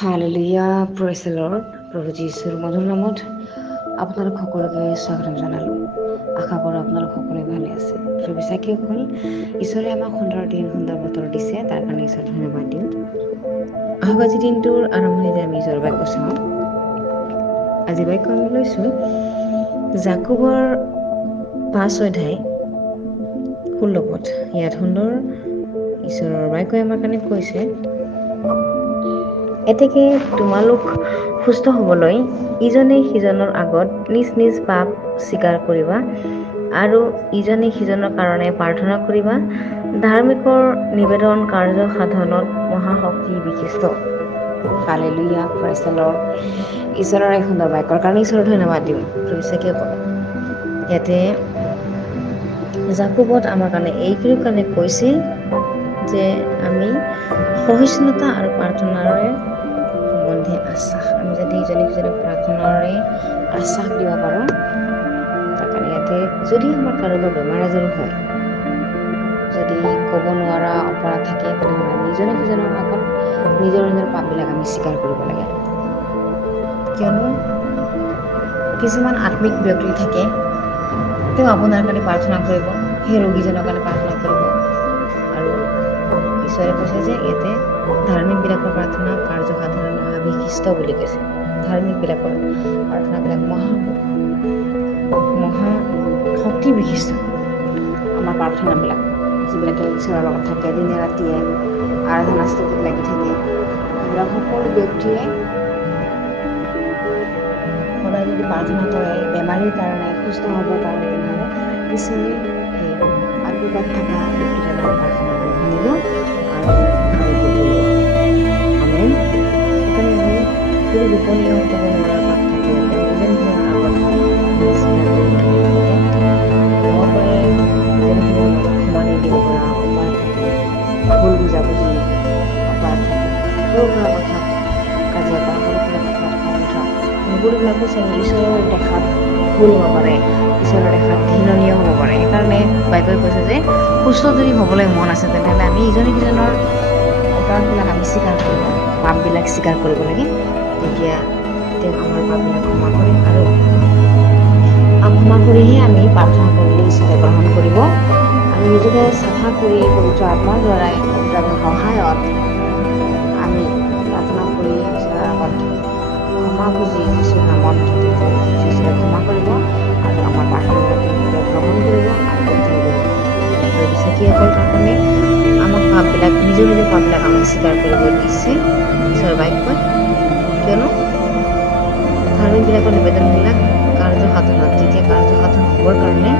Hallelujah, praise the lord. প্ৰভু যীশুৰ মধুৰ নামত আপোনালোক সকলোকে স্বাগতম জনালোঁ। আশা কৰোঁ আপোনালোক সকলোৱে ভালে আছে। প্ৰিয় বিশ্বাসীসকল, ঈশ্বৰে আমাক সুন্দৰ দিন, সুন্দৰ বতৰ দিছে, তাৰ কাৰণে ঈশ্বৰ ধন্যবাদ দিওঁ। আহক আজি দিনটোৰ আৰম্ভণিতে আমি ঈশ্বৰৰ বাক্য চাওঁ। আজি বাক্য আমি লৈছোঁ জাকবৰ 5 অধ্যায় 16 পদ। ইয়াত সুন্দৰ ঈশ্বৰৰ বাক্যই আমাৰ কাৰণে কৈছে, এতেকে তোমালোক সুস্থ হ'বলৈ ইজনে সিজনৰ আগত নিজ নিজ পাপ স্বীকাৰ কৰিবা আৰু ইজনে সিজনৰ কাৰণে প্ৰাৰ্থনা কৰিবা। ধাৰ্মিকৰ নিবেদন কাৰ্য সাধনত মহাশক্তি বিশিষ্ট। Hallelujah, praise the lord. ঈশ্বৰৰ এই সুন্দৰ বাক্যৰ কাৰণে ঈশ্বৰৰ ধন্যবাদ দিওঁ। ইয়াতে জাকবত আমাৰ কাৰণে এইটোৰ কাৰণে কৈছে যে আমি সহিষ্ণুতা আৰু প্ৰাৰ্থনাৰে সম্বন্ধে আশ্বাস, আমি যদি ইজনে সিজনক প্ৰাৰ্থনাৰে আশ্বাস দিব পাৰোঁ, তাৰ কাৰণে ইয়াতে যদি আমাৰ কাৰোবাৰ বেমাৰ আজাৰো হয়, যদি ক'ব নোৱাৰা অপৰাধ থাকে, তেনেহ'লে আমি ইজনে সিজনৰ আগত নিজৰ নিজৰ পাপবিলাক আমি স্বীকাৰ কৰিব লাগে। কিয়নো কিছুমান আত্মিক ব্যক্তি থাকে, তেওঁ আপোনাৰ কাৰণে প্ৰাৰ্থনা কৰিব, সেই ৰোগীজনৰ কাৰণে প্ৰাৰ্থনা কৰিব, আৰু ঈশ্বৰে কৈছে যে ইয়াতে ধাৰ্মিকবিলাকৰ প্ৰাৰ্থনা কাৰ্য সাধনৰ মহাবিশিষ্ট বুলি কৈছে। ধাৰ্মিকবিলাকৰ প্ৰাৰ্থনাবিলাক মহা শক্তি বিশিষ্ট। আমাৰ প্ৰাৰ্থনাবিলাক যিবিলাকে ঈশ্বৰৰ লগত থাকে, দিনে ৰাতিয়ে আৰাধনা স্তোত্ৰত লাগি থাকে, সেইবিলাক সকলো ব্যক্তিয়ে সদায় যদি প্ৰাৰ্থনা কৰে বেমাৰীৰ কাৰণে, সুস্থ হ'বৰ কাৰণে, তেনেহ'লে ঈশ্বৰে সেই আশীৰ্বাদ থকা ব্যক্তিজনৰ প্ৰাৰ্থনাবোৰ শুনিব আৰু আৰোগ্য কৰিব। আমেন। সেইকাৰণে আমি যদি গোপনীয় ক'ব নোৱাৰা পাপ থাকে, ইজন সিজনৰ আগত স্বীকাৰ কৰিব লাগে। হ'ব পাৰে ইজন সিজনক ক্ষমা নিদিব পৰা অপৰাধ থাকে, ভুল বুজাবুজি অপৰাধ থাকে, সৰু সুৰা কথাত কাজিয়া কৰা, সৰু সুৰা কথাত খং উঠা, সকলোবিলাকো চাগে ঈশ্বৰৰ দেখাত ভুল হ'ব পাৰে, ঈশ্বৰৰ দেখাত ঘৃণনীয় হ'ব পাৰে। সেইকাৰণে বাইবেলে কৈছে যে সুস্থ যদি হ'বলৈ মন আছে, তেনেহ'লে আমি ইজনে সিজনৰ অপৰাধবিলাক আমি স্বীকাৰ কৰিব লাগে, পাপবিলাক স্বীকাৰ কৰিব লাগে। তেতিয়া তেওঁ আমাৰ পাপবিলাক ক্ষমা কৰে, আৰু ক্ষমা কৰিহে আমি প্ৰাৰ্থনা কৰিলে ঈশ্বৰে গ্ৰহণ কৰিব। আমি নিজকে চাফা কৰি পবিত্ৰ আত্মাৰ দ্বাৰাই, পবিত্ৰ আত্মাৰ সহায়ত আমি প্ৰাৰ্থনা কৰি ঈশ্বৰৰ আগত ক্ষমা খুজি যীশুৰ নামত যীশুৱে ক্ষমা কৰিব, আৰু আমাৰ প্ৰাৰ্থনাবিলাক গ্ৰহণ কৰিব আৰু উদ্ধাৰ কৰিব। বিশ্বাসীসকল, তাৰ কাৰণে আমাক পাপবিলাক, নিজৰ নিজৰ পাপবিলাক আমাক স্বীকাৰ কৰিব দিছে ঈশ্বৰৰ বাক্যই। কিয়নো ধাৰ্মিকবিলাকৰ নিবেদনবিলাক কাৰ্য সাধনত, যেতিয়া কাৰ্য সাধন হ'বৰ কাৰণে